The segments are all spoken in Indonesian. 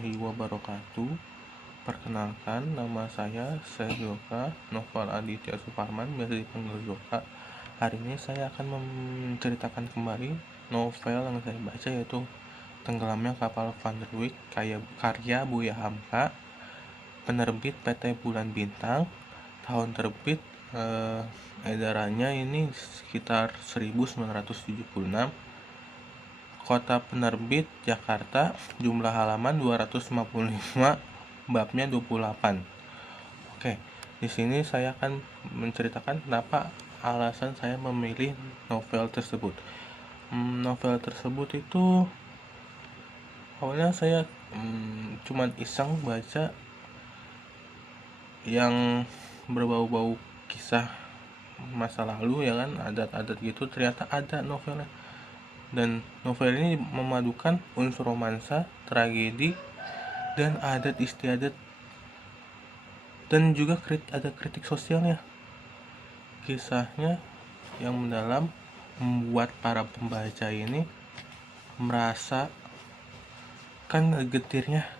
warahmatullahi wabarakatuh. Perkenalkan, nama saya Yoga Noval Aditya Suparman, biasa dipanggil Yoga. Hari ini saya akan menceritakan kembali novel yang saya baca, yaitu Tenggelamnya Kapal Van der Wijk, karya Buya Hamka, penerbit PT Bulan Bintang, tahun terbit edarannya ini sekitar 1976. Kota penerbit Jakarta, jumlah halaman 255, babnya 28. Oke, di sini saya akan menceritakan kenapa alasan saya memilih novel tersebut. Novel tersebut itu awalnya saya cuman iseng baca yang berbau-bau kisah masa lalu, ya kan, adat-adat gitu. Ternyata ada novelnya, dan novel ini memadukan unsur romansa, tragedi, dan adat istiadat, dan juga ada kritik sosialnya. Kisahnya yang mendalam membuat para pembaca ini merasakan getirnya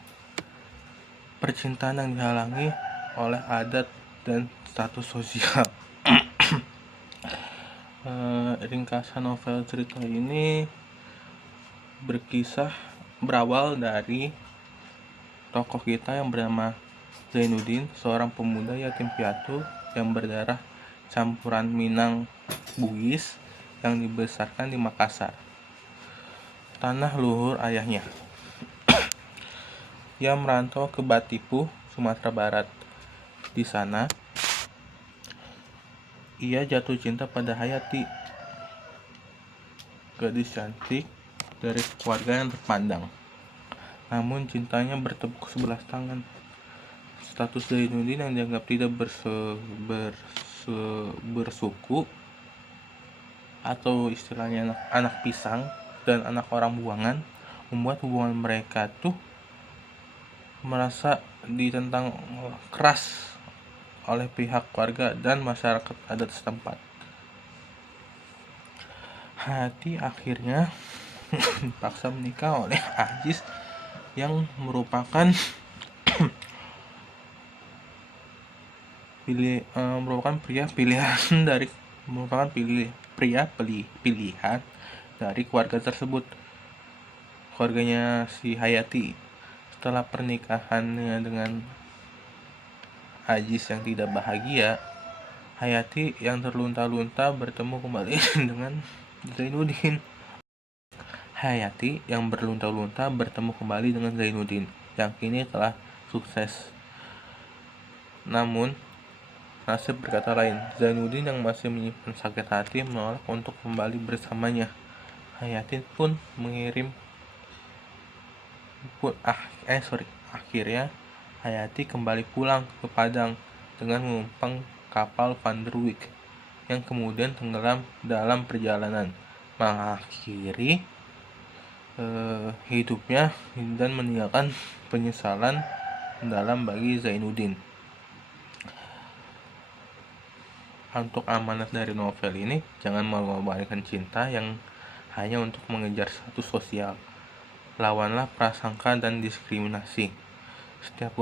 percintaan yang dihalangi oleh adat dan status sosial. Ringkasan novel cerita ini berawal dari tokoh kita yang bernama Zainuddin, seorang pemuda yatim piatu yang berdarah campuran Minang Bugis yang dibesarkan di Makassar, tanah luhur ayahnya. Ia merantau ke Batipu, Sumatera Barat. Di sana, ia jatuh cinta pada Hayati, gadis cantik dari keluarga yang terpandang. Namun cintanya bertepuk sebelah tangan. Status Zainuddin yang dianggap tidak bersuku, atau istilahnya anak pisang dan anak orang buangan, membuat hubungan mereka tuh merasa ditentang keras oleh pihak keluarga dan masyarakat adat setempat. Hati akhirnya dipaksa menikah oleh Ajis yang merupakan pria pilihan dari keluarga tersebut, keluarganya si Hayati. Setelah pernikahannya dengan Ajis yang tidak bahagia, Hayati yang terlunta-lunta bertemu kembali dengan Zainuddin. Yang kini telah sukses. Namun nasib berkata lain. Zainuddin yang masih menyimpan sakit hati menolak untuk kembali bersamanya. Hayati pun akhirnya Hayati kembali pulang ke Padang dengan menumpang kapal Van der Wijk yang kemudian tenggelam dalam perjalanan, mengakhiri hidupnya dan meninggalkan penyesalan mendalam bagi Zainuddin. Untuk amanat dari novel ini, jangan mengorbankan cinta yang hanya untuk mengejar status sosial. Lawanlah prasangka dan diskriminasi. Setiap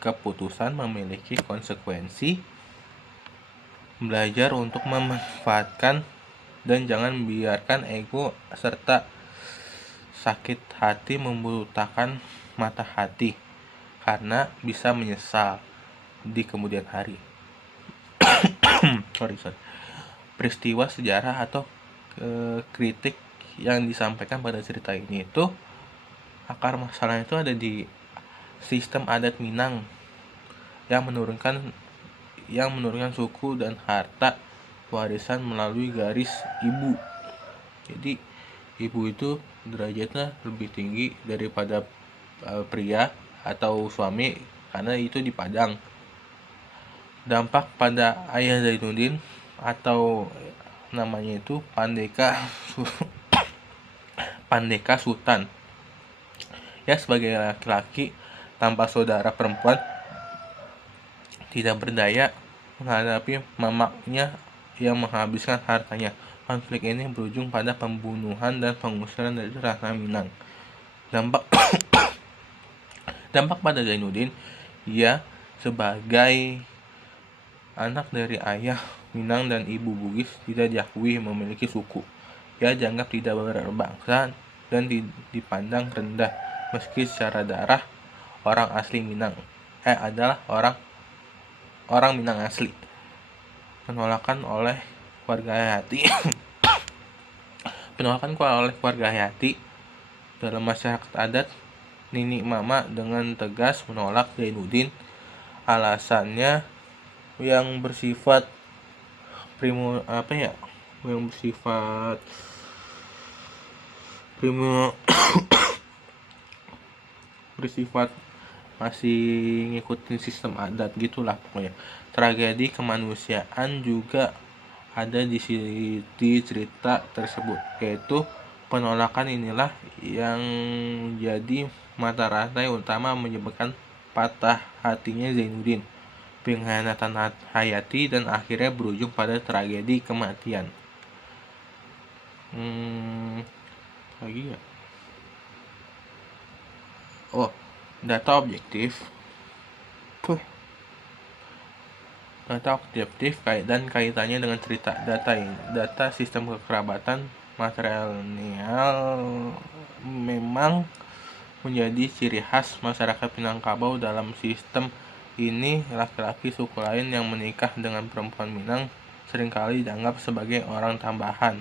keputusan memiliki konsekuensi. Belajar untuk memanfaatkan dan jangan biarkan ego serta sakit hati membutakan mata hati, karena bisa menyesal di kemudian hari. Peristiwa sejarah atau kritik yang disampaikan pada cerita ini itu, akar masalahnya itu ada di sistem adat Minang yang menurunkan suku dan harta warisan melalui garis ibu. Jadi ibu itu derajatnya lebih tinggi daripada pria atau suami, karena itu di Padang. Dampak pada ayah Zainuddin, atau namanya itu Pandeka Sutan. Ya, sebagai laki-laki tanpa saudara perempuan, tidak berdaya menghadapi mamaknya yang menghabiskan hartanya. Konflik ini berujung pada pembunuhan dan pengusiran dari tanah Minang. Dampak dampak pada Zainuddin, ia sebagai anak dari ayah Minang dan ibu Bugis tidak diakui memiliki suku. Ia dianggap tidak berbangsa dan dipandang rendah meski secara darah orang asli Minang adalah orang Minang asli. Penolakan oleh keluarga Hayati oleh keluarga Hayati dalam masyarakat adat, Nini Mama dengan tegas menolak Zainuddin. Alasannya yang bersifat bersifat masih ngikutin sistem adat gitulah pokoknya. Tragedi kemanusiaan juga ada di cerita tersebut, yaitu penolakan inilah yang jadi mata rantai utama menyebabkan patah hatinya Zainuddin, pengkhianatan Hayati, dan akhirnya berujung pada tragedi kematian. Lagi ya? Data objektif dan kaitannya dengan cerita. Data sistem kekerabatan matrilineal memang menjadi ciri khas masyarakat Minangkabau. Dalam sistem ini, laki-laki suku lain yang menikah dengan perempuan Minang seringkali dianggap sebagai orang tambahan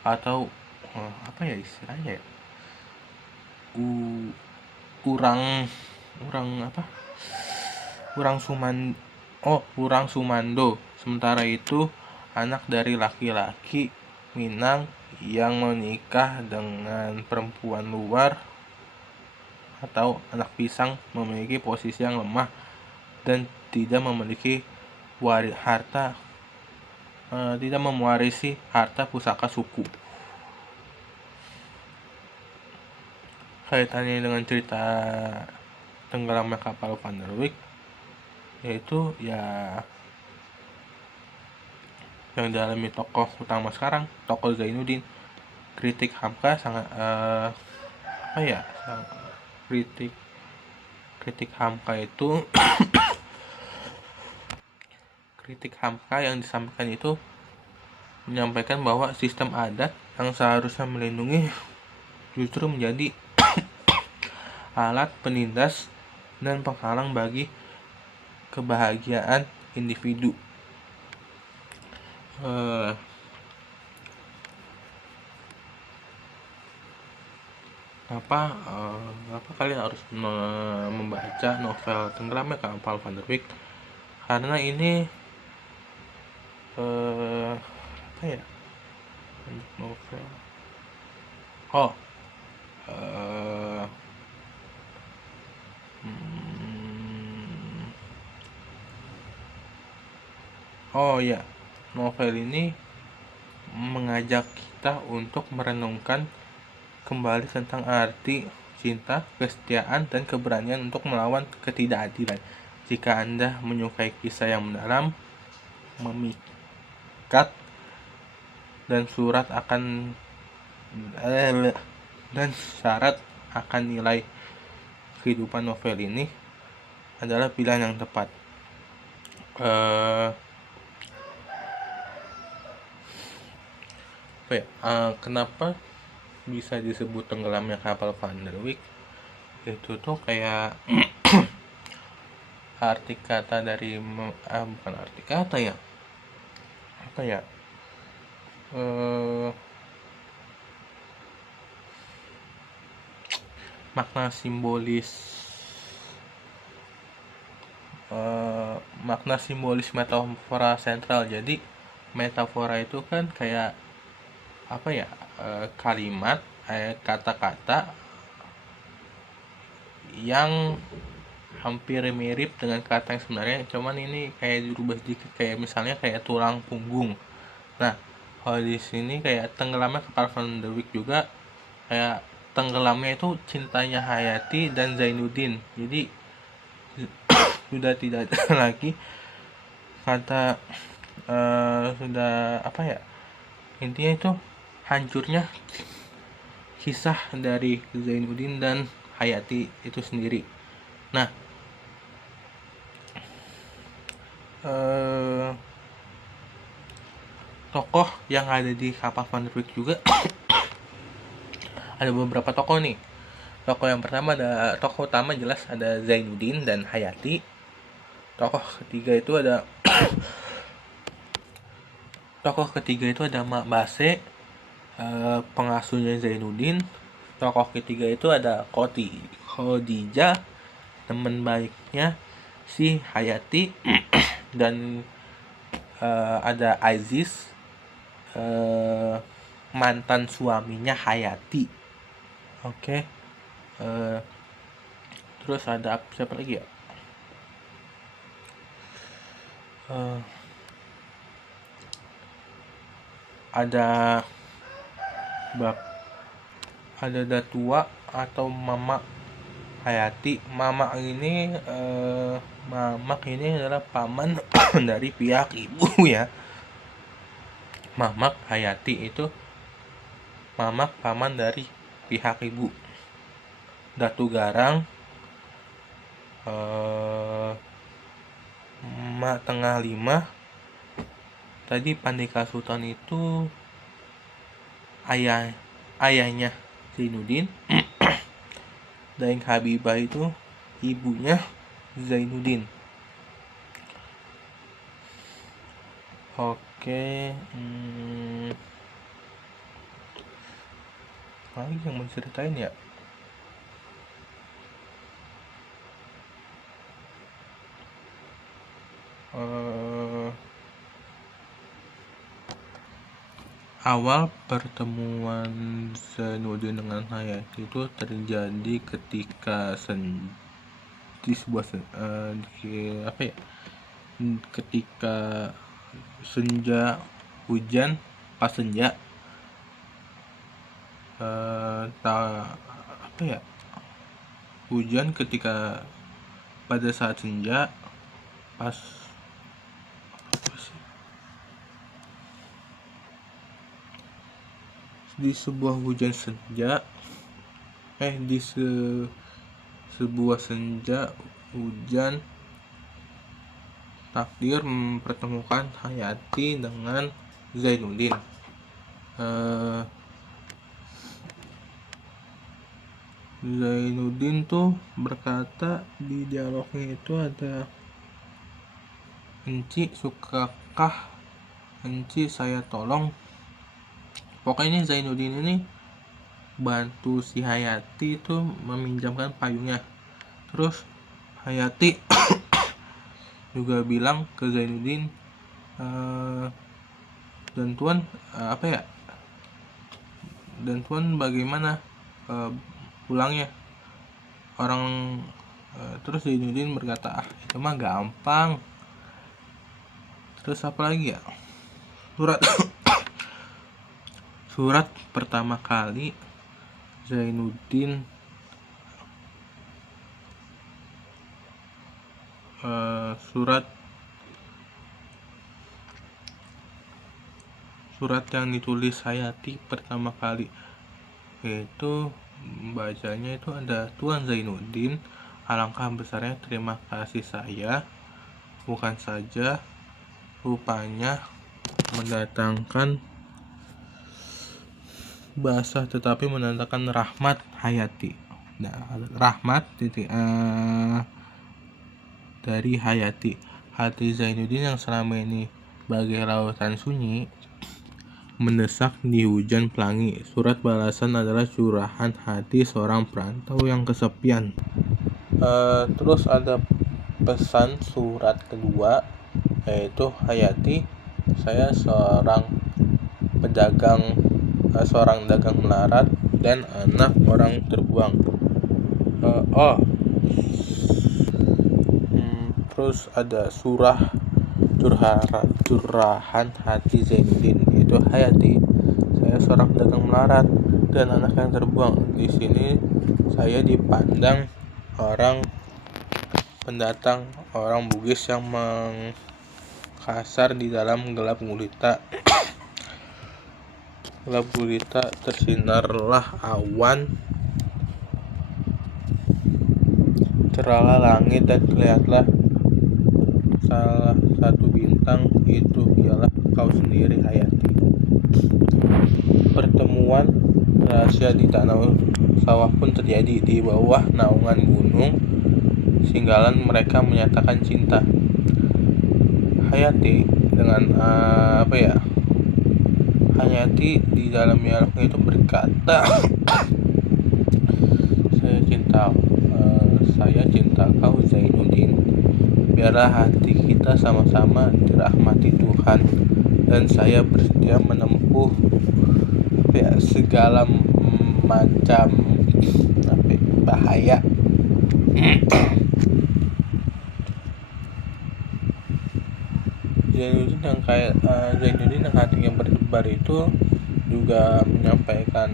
atau istilahnya kurang sumando. Sementara itu, anak dari laki-laki Minang yang menikah dengan perempuan luar atau anak pisang memiliki posisi yang lemah dan tidak mewarisi harta pusaka suku. Kaitannya dengan cerita tenggelamnya kapal Van der Wijk, yaitu ya yang dialami tokoh utama sekarang, tokoh Zainuddin. Kritik Hamka sangat kritik Hamka yang disampaikan itu menyampaikan bahwa sistem adat yang seharusnya melindungi justru menjadi alat penindas dan penghalang bagi kebahagiaan individu. Kenapa kalian harus membaca novel Tenggelamnya Kapal Van der Wijk? Karena ini novel. Novel ini mengajak kita untuk merenungkan kembali tentang arti cinta, kesetiaan, dan keberanian untuk melawan ketidakadilan. Jika Anda menyukai kisah yang mendalam, memikat, dan syarat akan nilai kehidupan, novel ini adalah pilihan yang tepat. Kenapa bisa disebut tenggelamnya kapal Van der Wijk? Itu tuh kayak arti kata dari bukan arti kata ya, makna simbolis metafora sentral. Jadi metafora itu kan kayak kalimat, kata-kata yang hampir mirip dengan kata yang sebenarnya, cuman ini kayak dirubah sedikit, kayak misalnya kayak tulang punggung. Nah, kalau di sini kayak tenggelamnya kapal Van der Wijk juga kayak tenggelamnya itu cintanya Hayati dan Zainuddin. Jadi sudah tidak ada lagi kata intinya itu hancurnya kisah dari Zainuddin dan Hayati itu sendiri. Nah, tokoh yang ada di Kapal Van der Wijk juga ada beberapa tokoh nih. Tokoh yang pertama ada tokoh utama jelas ada Zainuddin dan Hayati. Tokoh ketiga itu ada Mak Base, pengasuhnya Zainuddin. Tokoh ketiga itu ada Khadijah, teman baiknya si Hayati. Dan ada Aziz, mantan suaminya Hayati. Oke. Terus ada siapa lagi ya? Ada datua atau Mama Hayati. Mamak ini adalah paman dari pihak ibu ya. Mamak Hayati itu Mamak paman dari pihak ibu. Datu Garang, Mak Tengah Lima. Tadi Pandeka Sultan itu ayahnya Zainuddin. Daeng Habibah itu ibunya Zainuddin. Oke, apa lagi yang mau ceritain ya? Awal pertemuan Zainuddin dengan Hayati itu terjadi ketika ketika senja, hujan pas senja, hujan ketika pada saat senja pas di sebuah hujan senja di sebuah senja hujan takdir mempertemukan Hayati dengan Zainuddin. Zainuddin tuh berkata di dialognya itu ada, "Enci sukakah Enci saya tolong?" Pokoknya Zainuddin ini bantu si Hayati itu meminjamkan payungnya. Terus Hayati juga bilang ke Zainuddin, dan Tuan dan Tuan bagaimana pulangnya orang. Terus Zainuddin berkata, itu mah gampang. Terus apa lagi ya? Surat pertama kali Zainuddin surat yang ditulis Hayati pertama kali itu bacanya itu ada, "Tuan Zainuddin, alangkah besarnya terima kasih saya bukan saja rupanya mendatangkan basah tetapi mendatangkan rahmat Hayati." Nah, rahmat dari Hayati. Hati Zainuddin yang selama ini bagai lautan sunyi mendesak di hujan pelangi. Surat balasan adalah curahan hati seorang perantau yang kesepian. Terus ada pesan surat kedua, yaitu, "Hayati, saya seorang dagang melarat dan anak orang terbuang." Terus ada curahan hati Zainuddin, yaitu, "Hayati, saya seorang dagang melarat dan anak yang terbuang. Di sini saya dipandang orang pendatang, orang Bugis yang mengkasar di dalam gelap gulita. gelap gulita tersinarlah awan, cerahlah langit dan lihatlah salah satu bintang, itu ialah kau sendiri Hayati. Pertemuan rahasia di tanah sawah pun terjadi. Di bawah naungan gunung Singgalan mereka menyatakan cinta. Hayati dengan Hayati di dalam dialognya itu berkata, saya cinta kau Zainuddin. Biarlah hati kita sama-sama dirahmati Tuhan, dan saya bersedia menempuh segala macam bahaya. Zainuddin yang hatinya berdebar itu juga menyampaikan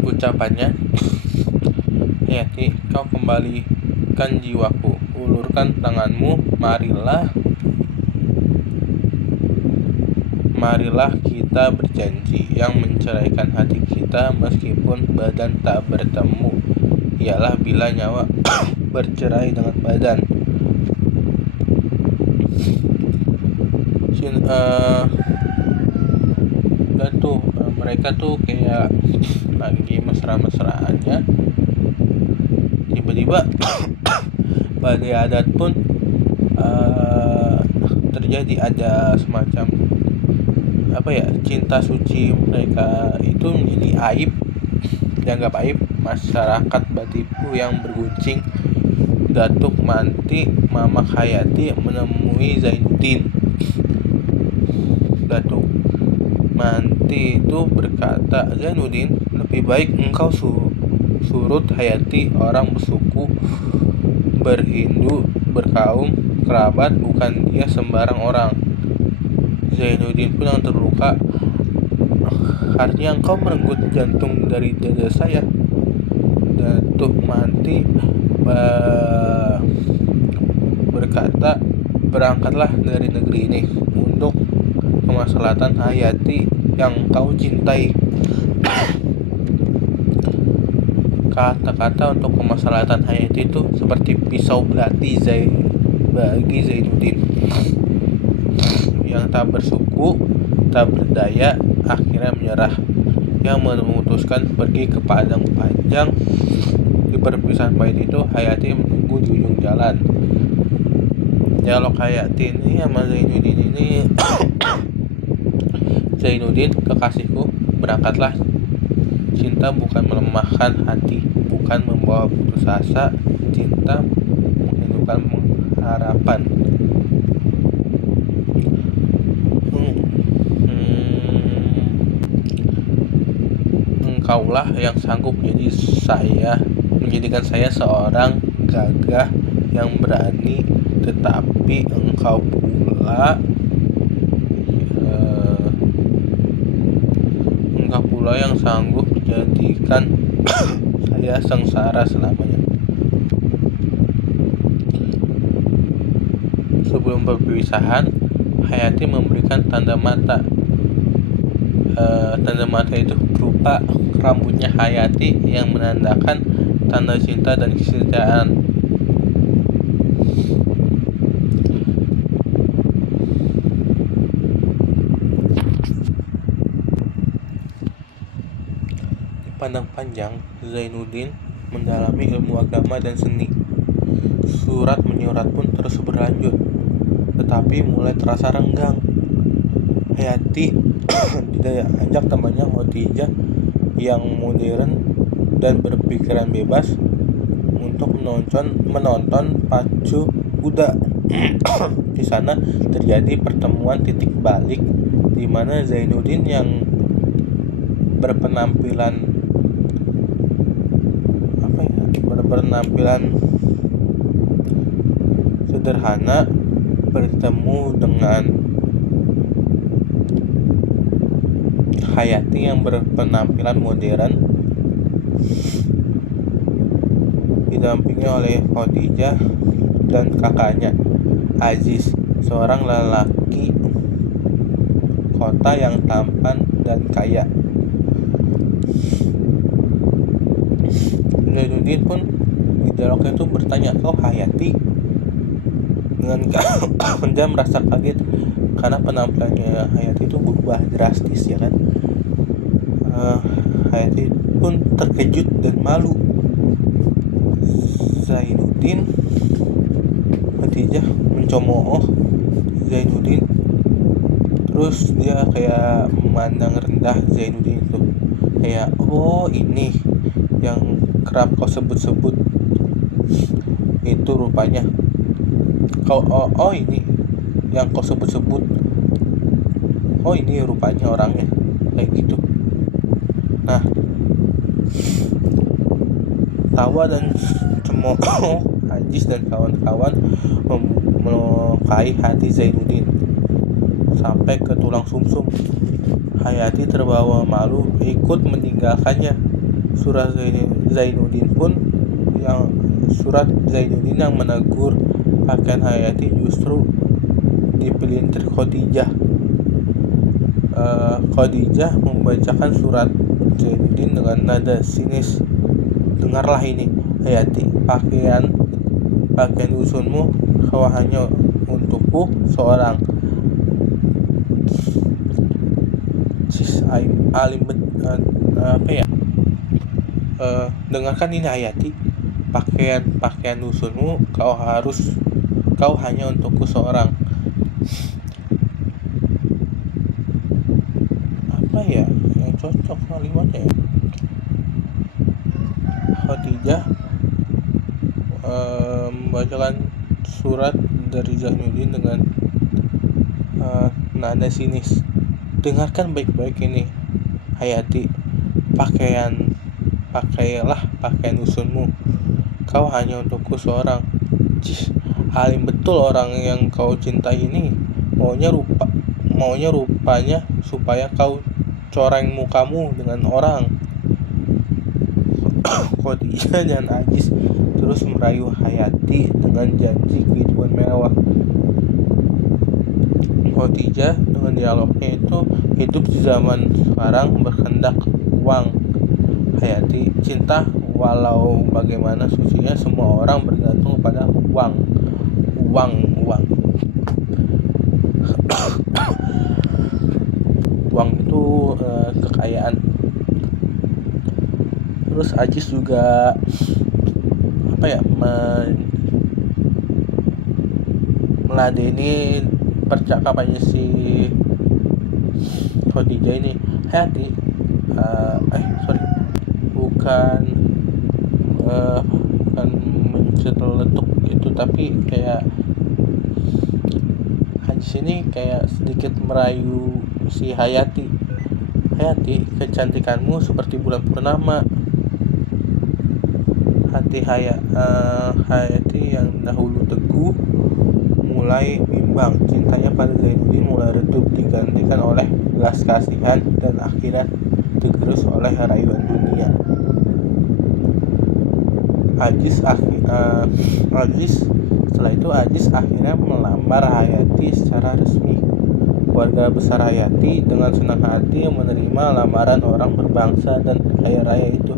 ucapannya, Hayati, kau kembalikan jiwaku, ulurkan tanganmu, marilah kita berjanji. Yang menceraikan hati kita meskipun badan tak bertemu ialah bila nyawa bercerai dengan badan. Mereka tuh kayak lagi mesra-mesraannya, tiba-tiba badai adat pun terjadi. Ada semacam cinta suci mereka itu menjadi aib, dianggap aib. Masyarakat Batipu yang berguncing. Datuk Manti Mamak Hayati menemui Zainuddin. Datuk Manti itu berkata, Zainuddin, lebih baik engkau surut Hayati, orang bersuku, berhindu, berkaum, kerabat, bukan dia sembarang orang. Zainuddin pun yang terluka, artinya engkau merenggut jantung dari dada saya. Datuk Manti berkata, berangkatlah dari negeri ini untuk kemaslahatan Hayati yang kau cintai. Kata-kata untuk kemaslahatan Hayati itu seperti pisau belati bagi Zainuddin yang tak bersuku, tak berdaya, akhirnya menyerah. Yang memutuskan pergi ke padang panjang. Di perpisahan pahit itu, Hayati menunggu di ujung jalan. Dialog Hayati ini sama Zainuddin ini Zainuddin, kekasihku, berangkatlah. Cinta bukan melemahkan hati, bukan membawa putus asa. Cinta menghidupkan harapan. Engkaulah yang sanggup menjadikan saya seorang gagah yang berani, tetapi engkau pula yang sanggup menjadikan saya sengsara selamanya. Sebelum perpisahan, Hayati memberikan tanda mata. Tanda mata itu berupa rambutnya Hayati yang menandakan tanda cinta dan kesetiaan. Pandang panjang, Zainuddin mendalami ilmu agama dan seni. Surat menyurat pun terus berlanjut, tetapi mulai terasa renggang. Hayati tidak ajak temannya Khadijah yang modern dan berpikiran bebas untuk menonton pacu kuda. Di sana terjadi pertemuan titik balik, di mana Zainuddin yang berpenampilan sederhana bertemu dengan Hayati yang berpenampilan modern, didampingi oleh Khadijah dan kakaknya Aziz, seorang lelaki kota yang tampan dan kaya. Zainuddin pun di dialognya itu bertanya, "Kau Hayati?" Dengan dia merasa kaget karena penampilannya Hayati itu berubah drastis, ya kan. Hayati pun terkejut dan malu. Zainuddin, Khadijah mencemooh Zainuddin, terus dia kayak memandang rendah Zainuddin itu, kayak, "Oh, ini yang kerap kau sebut-sebut itu rupanya kau, oh ini yang kau sebut-sebut, oh ini rupanya orangnya," kayak gitu. Nah, tawa dan cemooh Ajis dan kawan-kawan melukai hati Zainuddin sampai ke tulang sumsum. Hayati terbawa malu ikut meninggalkannya. Surat Zainuddin yang menegur pakaian Hayati justru dipelintir Khadijah. Khadijah membacakan surat Zainuddin dengan nada sinis. "Dengarlah ini, Hayati, pakaian dusunmu kau hanya untukku seorang. Dengarkan ini, Hayati, pakaian dusunmu kau hanya untukku seorang." Apa ya yang cocok kalimatnya ya? Khadijah membacakan surat dari Zainuddin dengan nada sinis. "Dengarkan baik-baik ini, Hayati, pakailah pakaian dusunmu kau hanya untukku seorang. Alim betul orang yang kau cintai ini, maunya rupanya supaya kau coreng mukamu dengan orang." Khadijah dan Ajis terus merayu Hayati dengan janji kehidupan mewah. Khadijah dengan dialognya itu, "Hidup di zaman sekarang berkehendak uang, Hayati. Cinta walau bagaimana sucinya, semua orang bergantung pada uang. Uang itu kekayaan." Terus Ajis juga meladeni percakapannya si Khadijah ini. "Hayati, bukan menceletuk itu, tapi kayak Ajis ini kayak sedikit merayu si Hayati. Hayati, kecantikanmu seperti bulan purnama." Hati Hayati yang dahulu teguh mulai bimbang. Cintanya pada Zainuddin mulai redup, digantikan oleh belas kasihan, dan akhirnya digerus oleh rayuan dunia. Setelah itu Ajis akhirnya melamar Hayati secara resmi. Keluarga besar Hayati dengan senang hati menerima lamaran orang berbangsa dan kaya raya itu.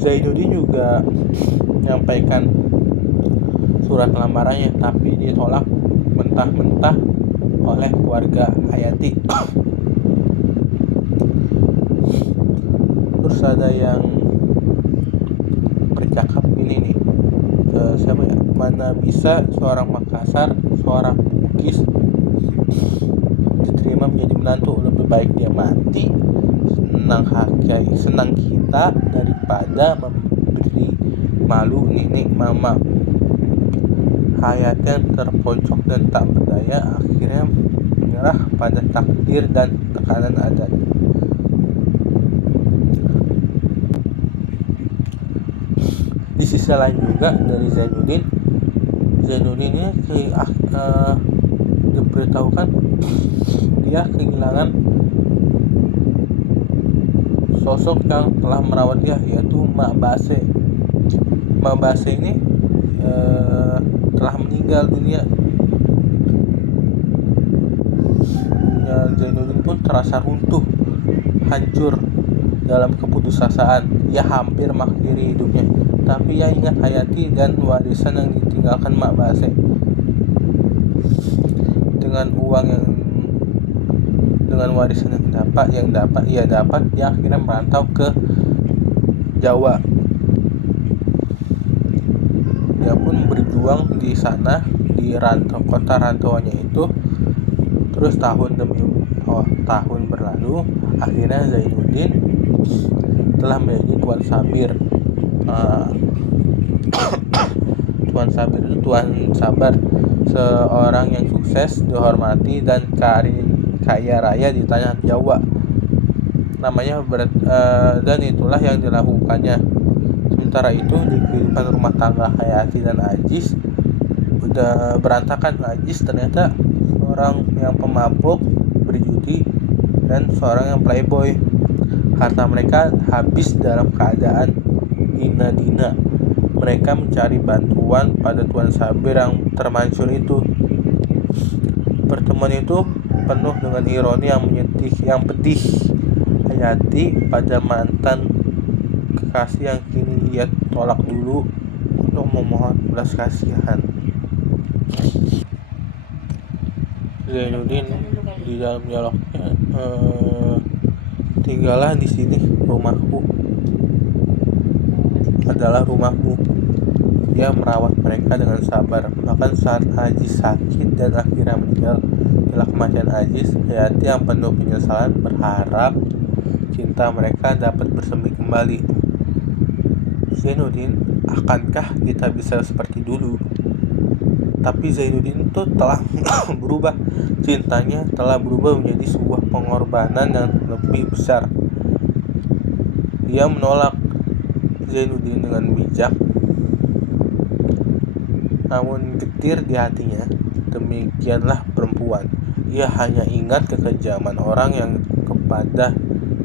Zainuddin juga menyampaikan surat lamarannya, tapi ditolak mentah-mentah oleh keluarga Hayati. Terus ada yang bercakap gini nih, siapa ya? "Mana bisa seorang Makassar, seorang Bugis diterima menjadi menantu? Lebih baik dia mati senang kita daripada memberi malu nenek mama." Hayati yang terpojok dan tak berdaya akhirnya menyerah pada takdir dan tekanan adat. Di sisi lain juga dari Zainuddin ini diberitahukan dia kehilangan sosok yang telah merawat dia, yaitu Mak Base. Mak Base ini telah meninggal dunia Jiwanya Zainuddin pun terasa runtuh, hancur dalam keputusasaan. Ia hampir mengakhiri hidupnya, tapi ia ingat Hayati dan warisan yang ditinggalkan Mak Base. Dengan warisan yang dapat ia akhirnya merantau ke Jawa. Dia pun berjuang di sana, di kota rantauannya itu. Terus tahun berlalu, akhirnya Zainuddin telah menjadi Tuan Sabir. Tuan Sabir itu Tuan Sabar, seorang yang sukses, dihormati, dan kaya raya di tanah Jawa. Namanya dan itulah yang dilakukannya. Sementara itu di kehidupan rumah tangga Hayati dan Ajis udah berantakan. Ajis ternyata seorang yang pemabuk, berjudi, dan seorang yang playboy. Harta mereka habis dalam keadaan hina-dina. Mereka mencari bantuan pada Tuan Sabir yang termancur itu. Pertemuan itu penuh dengan ironi yang pedih. Hayati pada mantan kekasih yang kini ia tolak dulu untuk memohon belas kasihan. Zainuddin di dalam dialognya, tinggallah di sini, rumahku adalah rumahmu. Dia merawat mereka dengan sabar. Bahkan saat Ajis sakit dan akhirnya meninggal, setelah kematian Ajis, Hayati yang penuh penyesalan berharap cinta mereka dapat bersemi kembali. Zainuddin, akankah kita bisa seperti dulu? Tapi Zainuddin itu telah berubah. Cintanya telah berubah menjadi sebuah pengorbanan yang lebih besar. Dia menolak Zainuddin dengan bijak, namun getir di hatinya. Demikianlah perempuan. Ia hanya ingat kekejaman orang yang kepada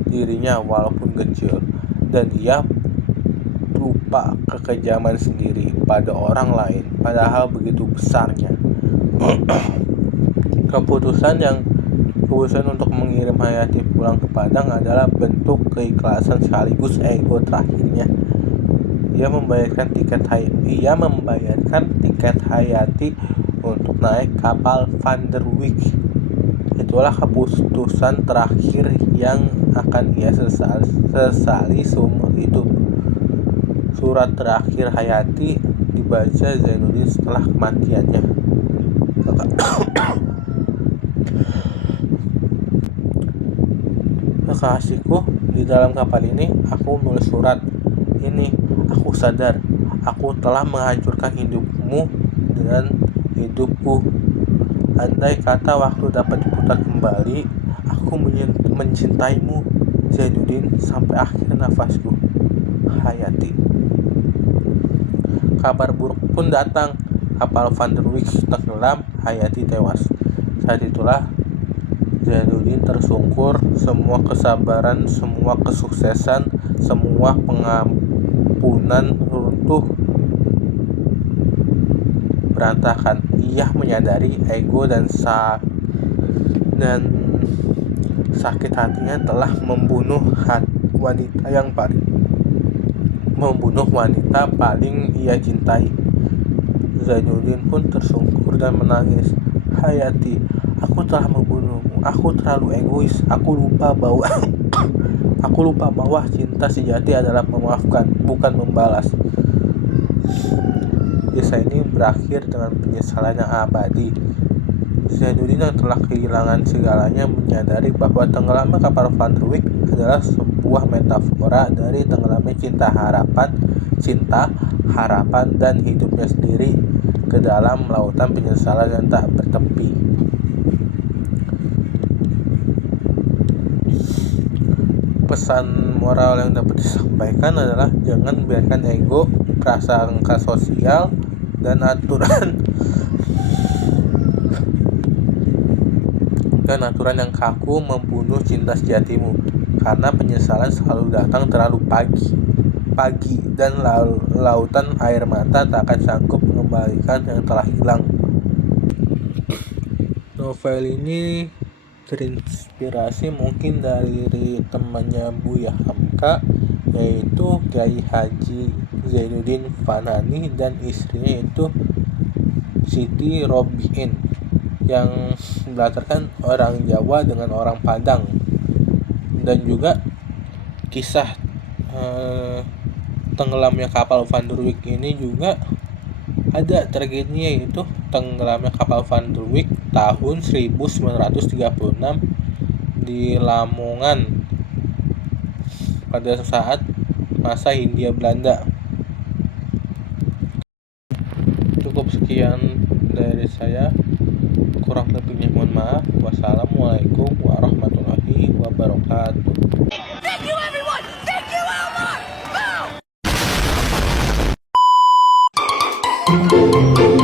dirinya walaupun kecil, dan ia lupa kekejaman sendiri pada orang lain padahal begitu besarnya. Keputusan untuk mengirim Hayati pulang ke Padang adalah bentuk keikhlasan sekaligus ego terakhirnya. Ia membayarkan tiket Hayati untuk naik kapal Van der Wijk. Itulah keputusan terakhir yang akan ia sesali seumur hidup. Surat terakhir Hayati dibaca Zainuddin setelah kematiannya. Kekasihku, di dalam kapal ini aku menulis surat ini. Aku sadar aku telah menghancurkan hidupmu dengan hidupku. Andai kata waktu dapat diputar kembali, aku mencintaimu, Zainuddin, sampai akhir nafasku. Hayati. Kabar buruk pun datang. Kapal Van der Wijk tenggelam, Hayati tewas. Saat itulah Zainuddin tersungkur. Semua kesabaran, semua kesuksesan, semua pengampunan runtuh berantakan. Ia menyadari ego dan sakit hatinya telah membunuh wanita paling ia cintai. Zainuddin pun tersungkur dan menangis. Hayati, aku telah membunuhmu. Aku terlalu egois. Aku lupa bahwa cinta sejati adalah memaafkan, bukan membalas. Kisah ini berakhir dengan penyesalan yang abadi. Zainuddin yang telah kehilangan segalanya menyadari bahwa tenggelamnya kapal Van der Wijk adalah sebuah metafora dari tenggelamnya cinta, harapan, dan hidupnya sendiri ke dalam lautan penyesalan yang tak bertepi. Pesan moral yang dapat disampaikan adalah jangan biarkan ego, prasangka sosial, dan aturan yang kaku membunuh cinta sejatimu, karena penyesalan selalu datang terlalu pagi dan lautan air mata tak akan sanggup mengembalikan yang telah hilang. Novel ini terinspirasi mungkin dari temannya Buya Hamka, yaitu Kiai Haji Zainuddin Fanani dan istrinya yaitu Siti Robiin, yang melatarkan orang Jawa dengan orang Padang. Dan juga kisah tenggelamnya kapal Van der Wijk ini juga ada tragedinya, yaitu tenggelamnya kapal Van der Wijk tahun 1936 di Lamongan pada saat masa Hindia Belanda. Cukup sekian dari saya, kurang lebihnya mohon maaf. Wassalamualaikum warahmatullahi wabarakatuh. Thank you everyone. Thank you Elmer.